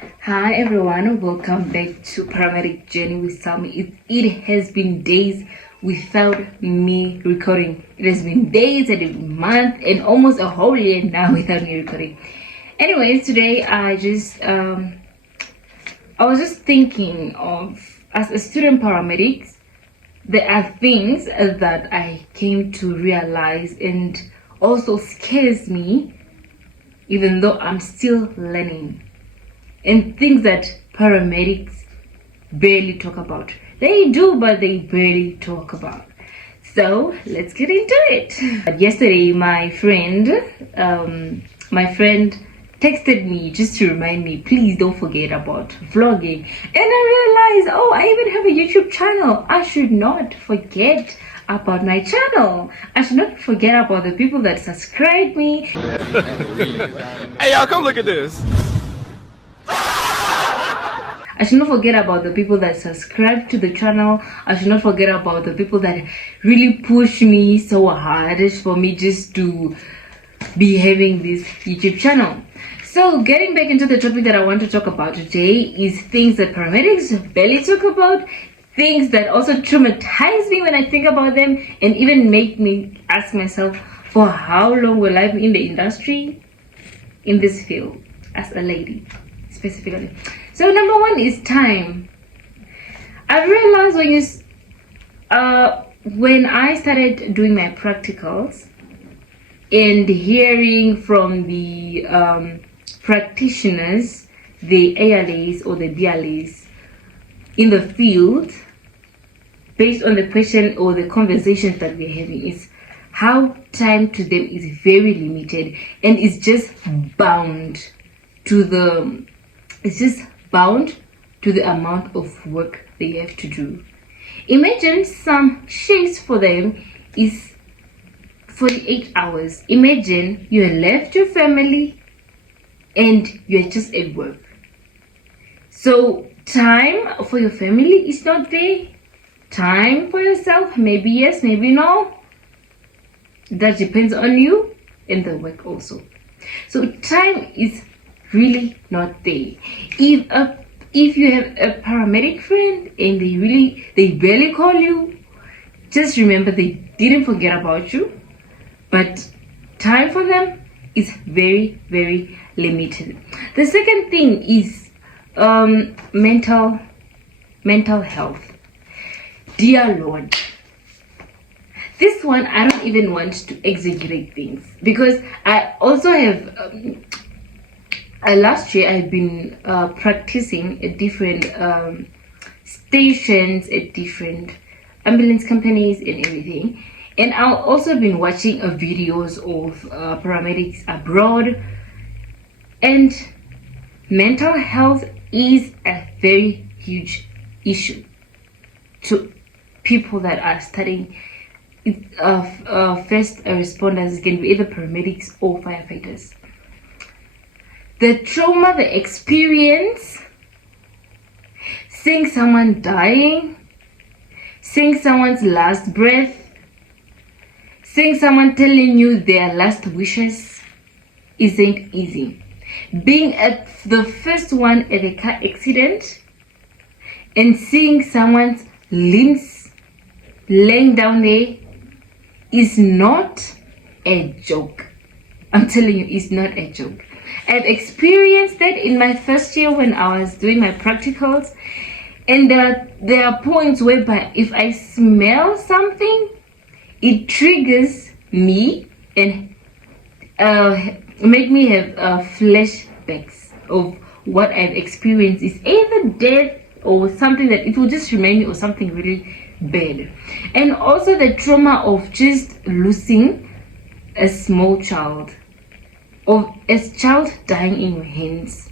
Hi everyone, welcome back to Paramedic Journey with Sami. It has been days without me recording. It has been days and a month and almost a whole year now without me recording. Anyways, today I was just thinking of, as a student paramedic, there are things that I came to realize and also scares me, even though I'm still learning. And things that paramedics barely talk about. They do, but they barely talk about. So let's get into it. Yesterday, my friend texted me just to remind me, please don't forget about vlogging. And I realized, oh, I even have a YouTube channel. I should not forget about my channel. I should not forget about the people that subscribe me. Hey y'all, come look at this. I should not forget about the people that subscribe to the channel. I should not forget about the people that really push me so hard for me just to be having this YouTube channel. So getting back into the topic that I want to talk about today is things that paramedics barely talk about, things that also traumatize me when I think about them, and even make me ask myself, for how long will I be in the industry, in this field, as a lady specifically. So number one is time. I realized when I started doing my practicals and hearing from the practitioners, the ALAs or the BLAs in the field, based on the question or the conversations that we're having, is how time to them is very limited and it's just bound to the amount of work they have to do. Imagine some shifts for them is 48 hours. Imagine you have left your family and you're just at work. So time for your family is not there. Time for yourself, maybe yes, maybe no. That depends on you and the work also. So time is really not there. If you have a paramedic friend and they barely call you, just remember they didn't forget about you, but time for them is very, very limited. The second thing is mental health. Dear Lord, this one I don't even want to exaggerate things, because I also have last year I've been practicing at different stations, at different ambulance companies and everything, and I've also been watching videos of paramedics abroad, and mental health is a very huge issue to people that are studying. First responders can be either paramedics or firefighters. The trauma, the experience, seeing someone dying, seeing someone's last breath, seeing someone telling you their last wishes isn't easy. Being at the first one at a car accident and seeing someone's limbs laying down there is not a joke. I'm telling you, it's not a joke. I've experienced that in my first year when I was doing my practicals, and there are points whereby if I smell something, it triggers me and make me have flashbacks of what I've experienced. Is either death or something that it will just remind me of something really bad. And also the trauma of just losing a small child, of a child dying in your hands.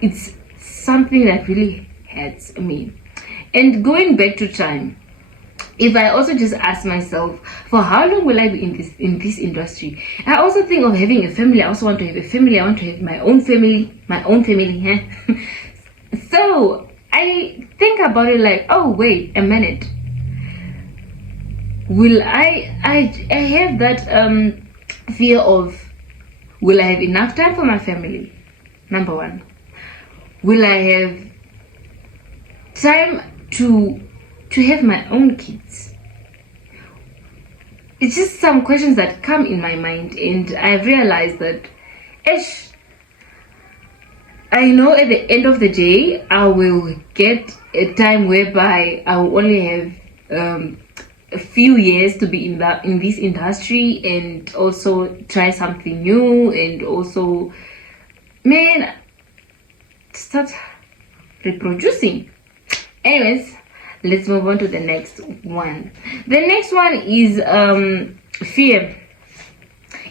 It's something that really hurts me. And going back to time, if I also just ask myself, for how long will I be in this industry? I also think of having a family. I also want to have a family. I want to have my own family. So I think about it like, oh wait a minute, will I have that fear of, will I have enough time for my family? Number one. Will I have time to have my own kids? It's just some questions that come in my mind, and I've realized that I know at the end of the day I will get a time whereby I will only have a few years to be in this industry, and also try something new, and also start reproducing. Anyways, let's move on to the next one. The next one is fear.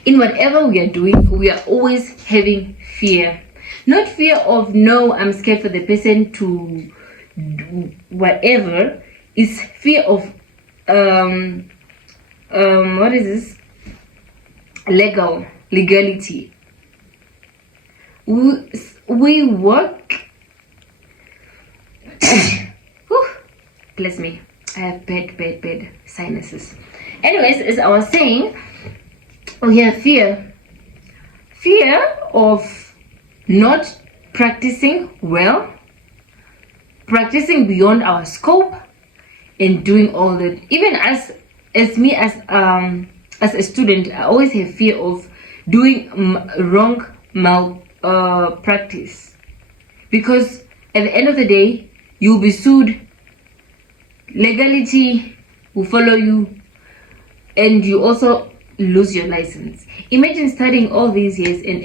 In whatever we are doing, we are always having fear. Not fear of, no, I'm scared for the person to do whatever. It's fear of what is this? Legality. We work. Bless me, I have bad sinuses. Anyways, as I was saying, we have fear of not practicing well, practicing beyond our scope, and doing all that. Even as me as a student, I always have fear of doing wrong practice, because at the end of the day you'll be sued. Legality will follow you, and you also lose your license. Imagine studying all these years, and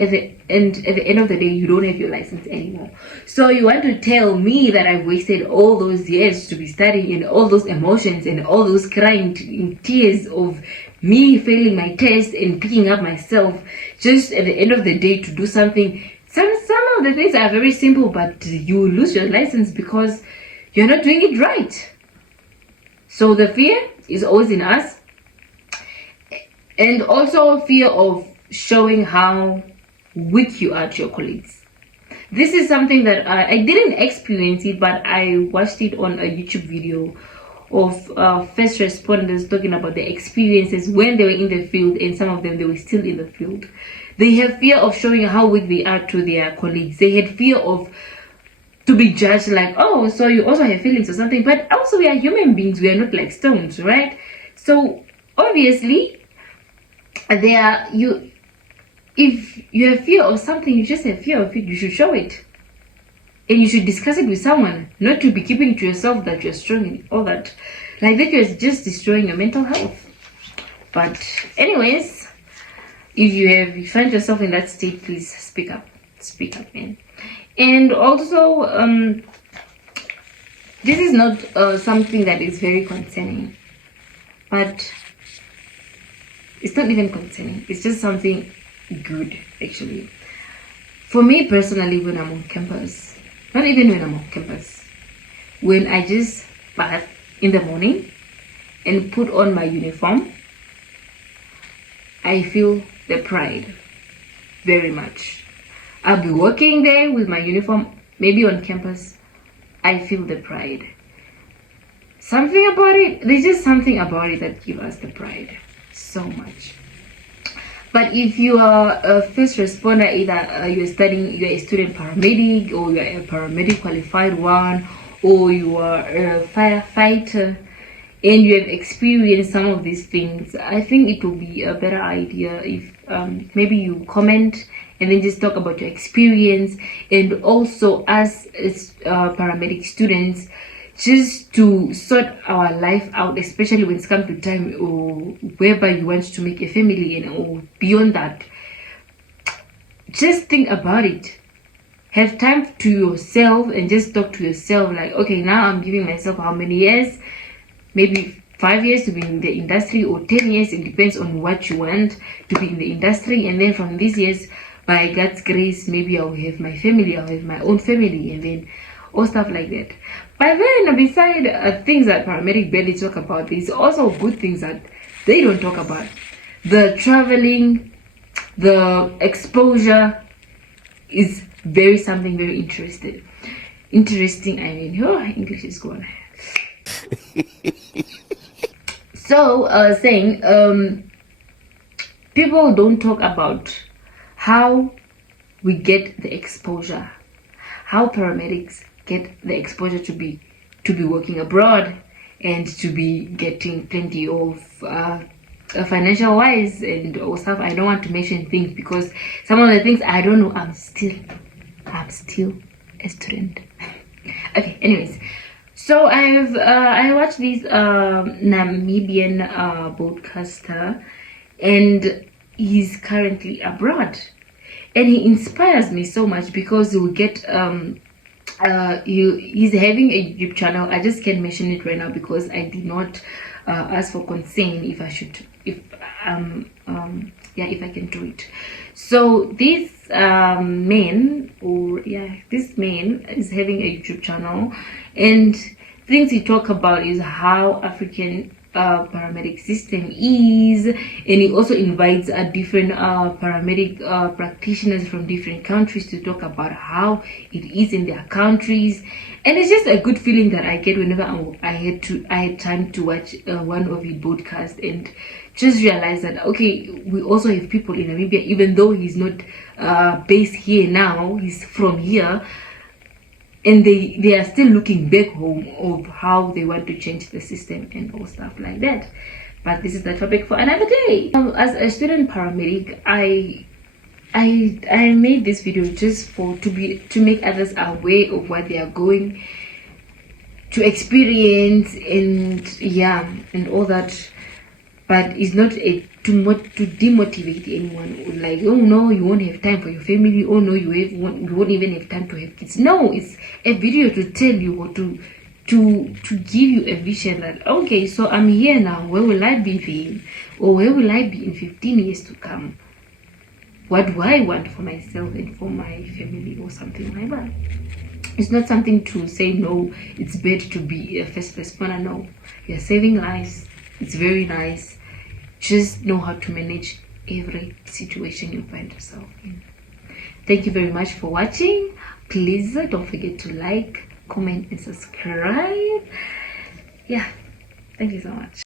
at the end of the day you don't have your license anymore. So you want to tell me that I've wasted all those years to be studying, and all those emotions and all those crying in tears of me failing my test and picking up myself, just at the end of the day to do something. Some of the things are very simple, but you lose your license because you're not doing it right. So the fear is always in us, and also fear of showing how weak you are to your colleagues. This is something that I didn't experience it, but I watched it on a YouTube video of first responders talking about their experiences when they were in the field, and some of them, they were still in the field. They have fear of showing how weak they are to their colleagues. They had fear of to be judged like, oh, so you also have feelings or something. But also, we are human beings, we are not like stones, right? So obviously if you have fear of something, you just have fear of it, you should show it, and you should discuss it with someone, not to be keeping to yourself that you're strong and all that. Like that, you're just destroying your mental health. But anyways, if you find yourself in that state, please speak up, man. And also, this is not something that is very concerning, but it's not even concerning. It's just something good, actually. For me personally, when I'm on campus, not even when I'm on campus, when I just bath in the morning and put on my uniform, I feel the pride very much. I'll be working there with my uniform, maybe on campus. I feel the pride. Something about it, there's just something about it that gives us the pride so much. But if you are a first responder, either you're a student paramedic, or you're a paramedic qualified one, or you are a firefighter, and you have experienced some of these things, I think it will be a better idea if maybe you comment and then just talk about your experience, and also as paramedic students, just to sort our life out, especially when it's come to time whereby you want to make a family, and or beyond that. Just think about it. Have time to yourself and just talk to yourself like, okay, now I'm giving myself how many years? Maybe 5 years to be in the industry, or 10 years. It depends on what you want to be in the industry. And then from these years, by God's grace, maybe I'll have my family, I'll have my own family, and then all stuff like that. But then beside things that paramedic barely talk about, there's also good things that they don't talk about. The traveling, the exposure is something very interesting. I mean, oh, English is gone. So saying people don't talk about how we get the exposure, how paramedics get the exposure to be working abroad and to be getting plenty of financial wise and all stuff. I don't want to mention things because some of the things I don't know. I'm still a student. Okay, anyways, so I watched this Namibian broadcaster, and he's currently abroad, and he inspires me so much because he will get he's having a YouTube channel. I just can't mention it right now because I did not ask for consent if I should, if I can do it. So this man is having a YouTube channel, and things he talk about is how African paramedic system is, and he also invites different paramedic practitioners from different countries to talk about how it is in their countries. And it's just a good feeling that I get whenever I had time to watch one of his podcasts, and just realize that okay, we also have people in Namibia, even though he's not based here now, he's from here, and they are still looking back home of how they want to change the system and all stuff like that. But this is the topic for another day. As a student paramedic, I made this video just to make others aware of what they are going to experience and all that. But it's not to demotivate anyone, like, oh no, you won't have time for your family, oh no, you won't even have time to have kids. No, it's a video to tell you or to give you a vision that okay, so I'm here now, where will I be then, or where will I be in 15 years to come? What do I want for myself and for my family, or something like that. It's not something to say no, it's bad to be a first responder. No, you're saving lives. It's very nice. Just know how to manage every situation you find yourself in. Thank you very much for watching. Please don't forget to like, comment, and subscribe. Yeah, thank you so much.